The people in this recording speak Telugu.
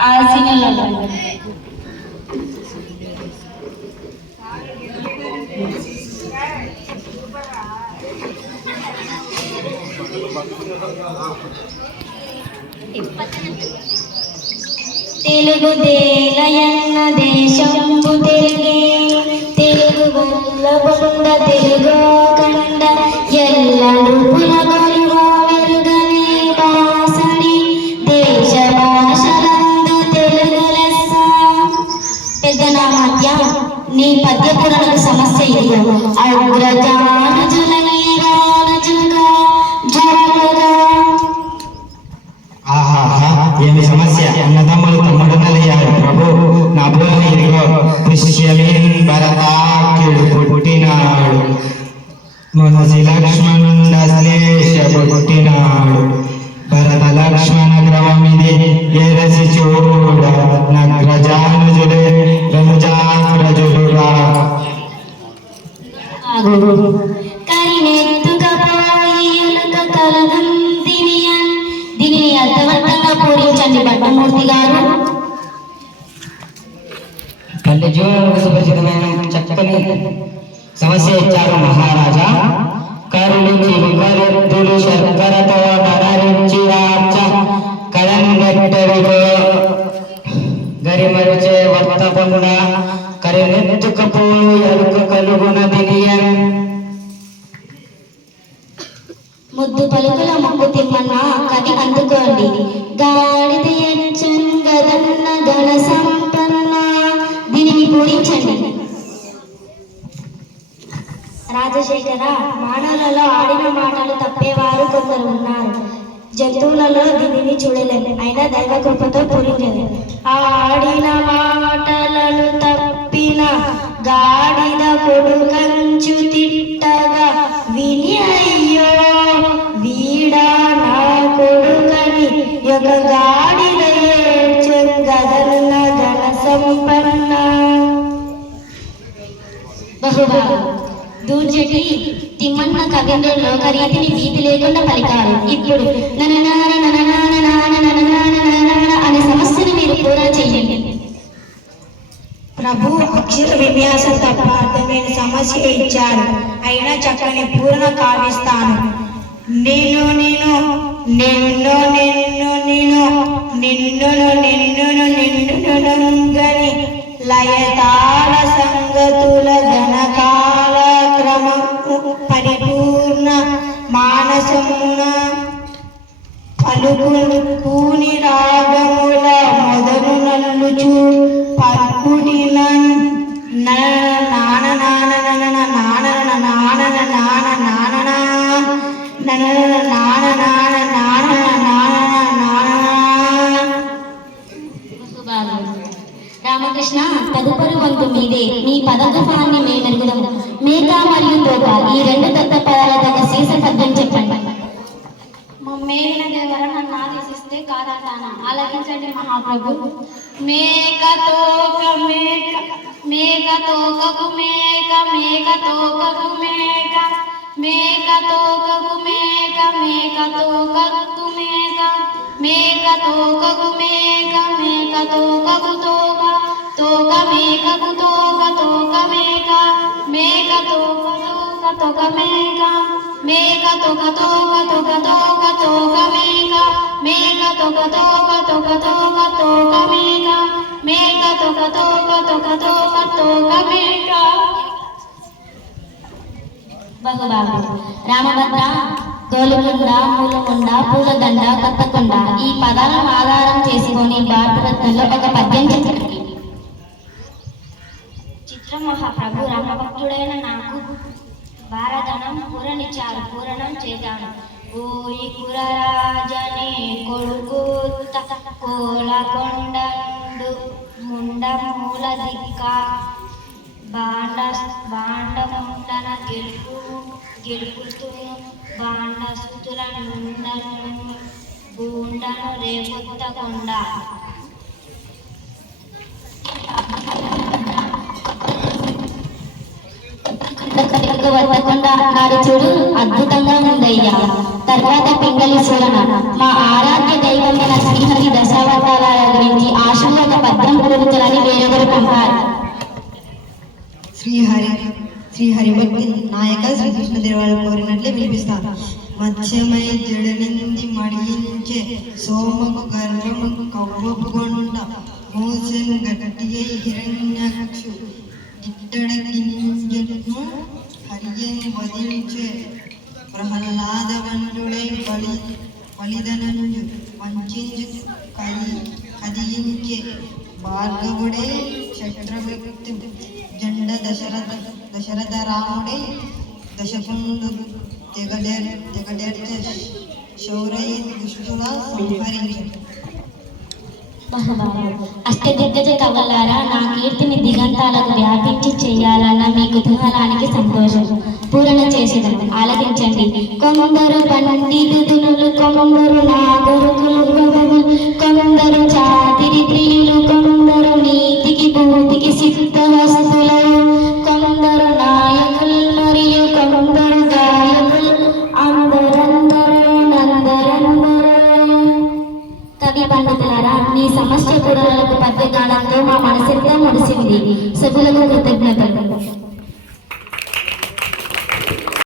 ఆశీనులలో తెలుగు దేలయన్న దేశంబు తెలుగే తెలుగు వల్ల తెలుగు కండ ఎల్లరూ a పూరించండి భట్టమూర్తి గారు. పల్లె జీవనకు సుపరిచితమైన చక్కని సమస్య ఇచ్చారు మహారాజా. కరుణించి విపరీతులు శర్కరతో నరరించి వాచ కళంగట్టడిలో గరిమరిచే వర్తకుండా కరినెత్తుకపోయి ఎరుక కలుగున దినియన్ ముద్దు పలుకుల ముక్కు తిమ్మన్న కవి అందుకోండి. రాజశేఖర మానవులలో ఆడిన మాటలు తప్పేవారు కొందరు ఉన్నారు. జంతువులలో దీనిని చూడలేదు అయినా దైవ కృపతో పూరించలేదు ఆ ఆడిన మా కొడుకని ఒక గాడిద సంపన్న బహుబాగు దూర్జటి తిమ్మన్న కవిందో లోకరీతిని వీధి లేకుండా పలికారు. ఇప్పుడు అనే సమస్యను మీరు పూరా చెయ్యండి ప్రభు అక్షర విన్యాసం తప్ప అర్థమైన సమస్య ఇచ్చారు అయినా చక్కని పూర్ణ కావిస్తాను నేను నేను నిన్ను నిన్ను నిన్ను నిన్నును నిన్నును నిన్నును గని లయతాళ సంగతుల ఘనకాల క్రమము పరిపూర్ణ మానసమున పలుకుని రాగము మీ పదగృహాన్ని మేమెరుగుదాం. మేక మరియు తోక ఈ రెండు దత్త పదాల తగ్గ శీర్ష పద్యం చెప్పండి. ఆలకించండి మహాప్రభు. మేక తోక మేక మేక తోకకు మేక మేక తోకకు మేక మేక తోకకు మేక మేక తోకకు మేక మేక తోకకు మేక మేక తోకకు తోక తోక మేకకు తోక. మేక తోక తోక తొక మేక మేక తొక తోక తొక తోక తోక మేక మేక తొక తోక తొక తోక తోక మేక మేక తోక తోక తొక తోక తోక మేక రామభద్ర గోలుకొండ మూలకొండ పూలదండ కత్తకుండా ఈ పదాలను ఆధారం చేసుకొని భారతరత్నంలో ఒక పద్యం చెప్పండి. మహాప్రభు రామభక్తుడైన నాకు భారతనం పూరణిచ్చారు పూరణం చేశాను. ఓయి కురరాజని కొడుకు కోలకొండండు ముండ మూల దిక్క. బాండ బాండముండన గెలుపు గెలుపుతూ బాండ సుతుల నుండను బూండను రేపొత్తకొండ కథకు వద్దకుండా నాడు చూడు అద్భుతంగా ఉందయ్యా తర్వాత పింగళి సూరణ మా ఆరాధ్య దైవమైన శ్రీహరి దశావతారాల గురించి ఆశలో ఒక పద్యం సంప్రదించాలని వేరొకరు పంపారు శ్రీహరి శ్రీహరిభక్తి నాయక శ్రీకృష్ణదేవాలు కోరినట్లే వినిపిస్తారు మత్స్యమై జడనింది మడిగించే సోమకు గర్భము కవ్వపుగొండ మోసెన్ గట్టియై హరియన్ പ്രഹ്ലാദവനുടെ ప్రహ్లాదవంతుడై బలి బలిదనంజు കരി కది ഭാർഗവുടെ భార్గవుడే ജണ്ട ദശരഥ ദശരഥരാമുടെ దశరథ రాముడే దశకుండు తెగడెర్ దుష్టుల అష్టదిగ్గజ కవలారా ఆలకించండి కొందరు పండితులు కొందరు నాగరుకులు కొందరు చాతిరి ప్రియులు కొందరు నీతికి భూతికి సిద్ధ సిద్ధవస్తులు కొందరు నాయకులు మరియు కొందరు గాయకులు అందరందరూ నందరందరూ. కవి పండితులారా మీ సమస్య కూడలకు పద్యగానంతో మా మనసంతా ముడిసింది. సభులకు కృతజ్ఞతలు.